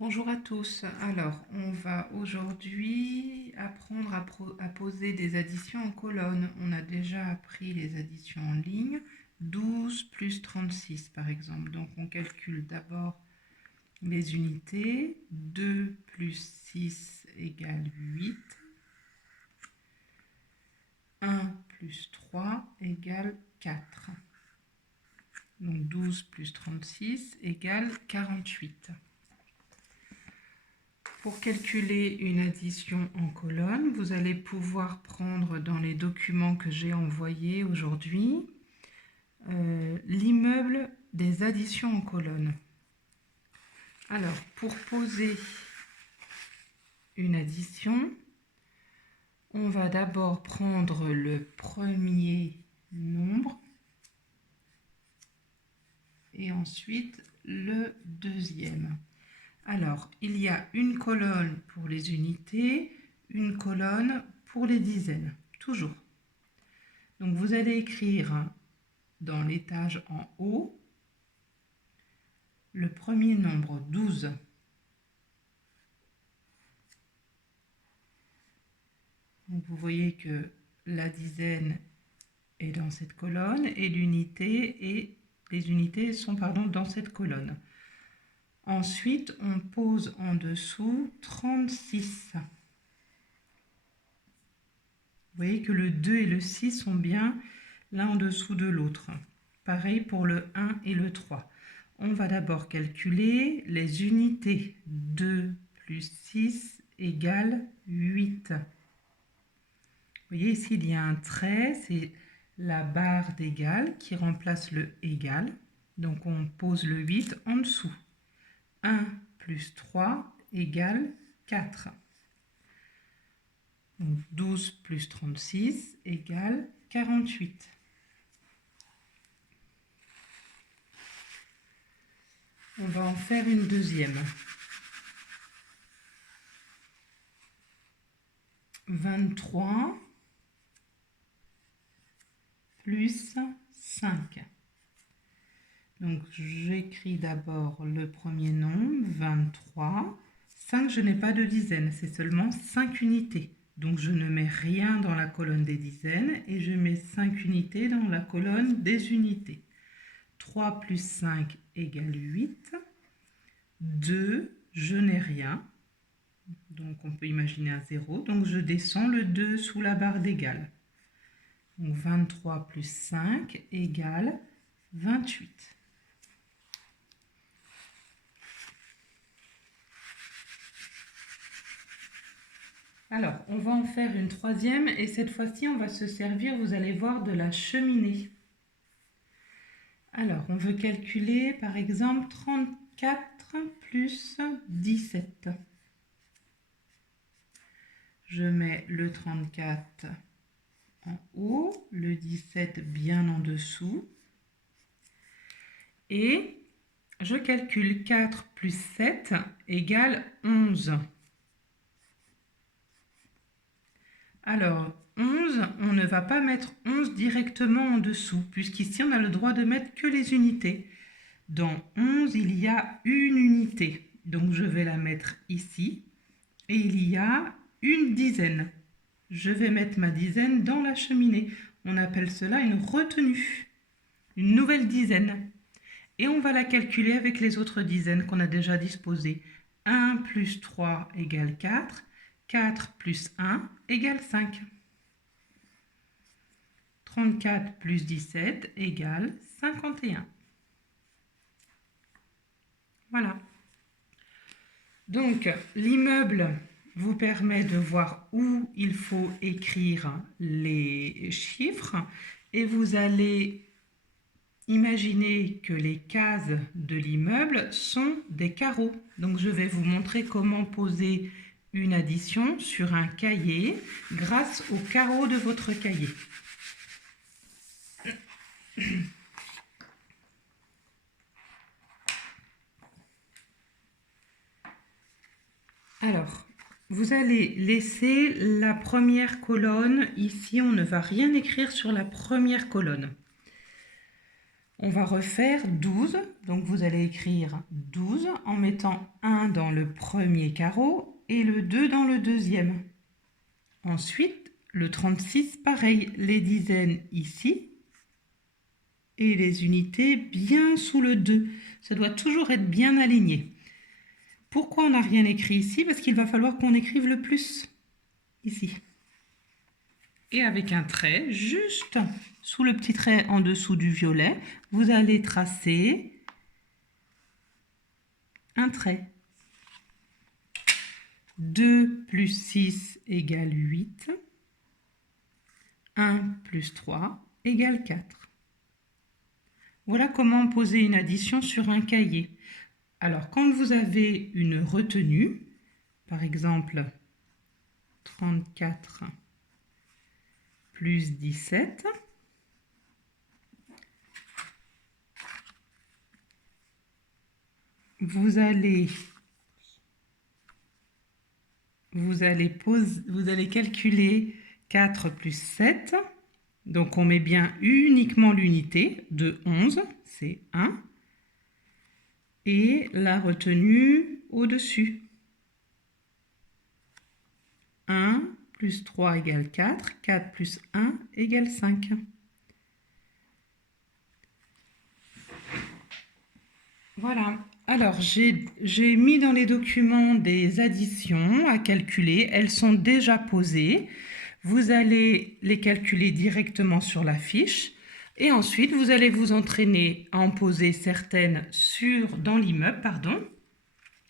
Bonjour à tous. Alors, on va aujourd'hui apprendre à poser des additions en colonne. On a déjà appris les additions en ligne, 12 plus 36 par exemple. Donc, on calcule d'abord les unités. 2 plus 6 égale 8. 1 plus 3 égale 4. Donc, 12 plus 36 égale 48. Pour calculer une addition en colonne, vous allez pouvoir prendre dans les documents que j'ai envoyés aujourd'hui l'immeuble des additions en colonne. Alors, pour poser une addition, on va d'abord prendre le premier nombre et ensuite le deuxième. Alors, il y a une colonne pour les unités, une colonne pour les dizaines, toujours. Donc, vous allez écrire dans l'étage en haut le premier nombre, 12. Donc, vous voyez que la dizaine est dans cette colonne et les unités sont dans cette colonne. Ensuite, on pose en dessous 36. Vous voyez que le 2 et le 6 sont bien l'un en dessous de l'autre. Pareil pour le 1 et le 3. On va d'abord calculer les unités. 2 plus 6 égale 8. Vous voyez ici, il y a un trait, c'est la barre d'égal qui remplace le égal. Donc on pose le 8 en dessous. 1 plus 3 égale 4. Donc 12 plus 36 égale 48. On va en faire une deuxième. 23 plus 5. Donc j'écris d'abord le premier nombre, 23. 5, je n'ai pas de dizaines, c'est seulement 5 unités. Donc je ne mets rien dans la colonne des dizaines et je mets 5 unités dans la colonne des unités. 3 plus 5 égale 8. 2, je n'ai rien. Donc on peut imaginer un 0. Donc je descends le 2 sous la barre d'égal. Donc 23 plus 5 égale 28. Alors, on va en faire une troisième et cette fois-ci, on va se servir, vous allez voir, de la cheminée. Alors, on veut calculer, par exemple, 34 plus 17. Je mets le 34 en haut, le 17 bien en dessous. Et je calcule 4 plus 7 égale 11. Alors, 11, on ne va pas mettre 11 directement en dessous, puisqu'ici, on a le droit de mettre que les unités. Dans 11, il y a une unité. Donc, je vais la mettre ici. Et il y a une dizaine. Je vais mettre ma dizaine dans la cheminée. On appelle cela une retenue. Une nouvelle dizaine. Et on va la calculer avec les autres dizaines qu'on a déjà disposées. 1 plus 3 égale 4. 4 plus 1 égale 5. 34 plus 17 égale 51. Voilà. Donc, l'immeuble vous permet de voir où il faut écrire les chiffres et vous allez imaginer que les cases de l'immeuble sont des carreaux. Donc, je vais vous montrer comment poser une addition sur un cahier grâce aux carreaux de votre cahier. Alors, vous allez laisser la première colonne. Ici, on ne va rien écrire sur la première colonne. On va refaire 12. Donc vous allez écrire 12 en mettant 1 dans le premier carreau et le 2 dans le deuxième. Ensuite, le 36, pareil, les dizaines ici et les unités bien sous le 2. Ça doit toujours être bien aligné. Pourquoi on n'a rien écrit ici? Parce qu'il va falloir qu'on écrive le plus ici. Et avec un trait, juste sous le petit trait en dessous du violet, vous allez tracer un trait. 2 plus 6 égale 8. 1 plus 3 égale 4. Voilà comment poser une addition sur un cahier. Alors, quand vous avez une retenue, par exemple 34 plus 17, vous allez calculer 4 plus 7. Donc, on met bien uniquement l'unité de 11, c'est 1. Et la retenue au-dessus. 1 plus 3 égale 4. 4 plus 1 égale 5. Voilà. Alors, j'ai mis dans les documents des additions à calculer. Elles sont déjà posées. Vous allez les calculer directement sur la fiche. Et ensuite, vous allez vous entraîner à en poser certaines dans l'immeuble, pardon.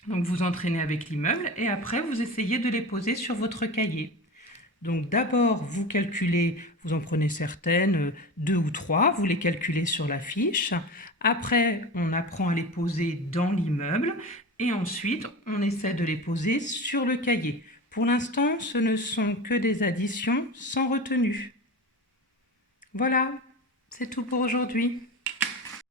Donc, vous entraînez avec l'immeuble et après, vous essayez de les poser sur votre cahier. Donc, d'abord, vous calculez, vous en prenez certaines, 2 ou 3, vous les calculez sur la fiche. Après, on apprend à les poser dans l'immeuble et ensuite, on essaie de les poser sur le cahier. Pour l'instant, ce ne sont que des additions sans retenue. Voilà, c'est tout pour aujourd'hui.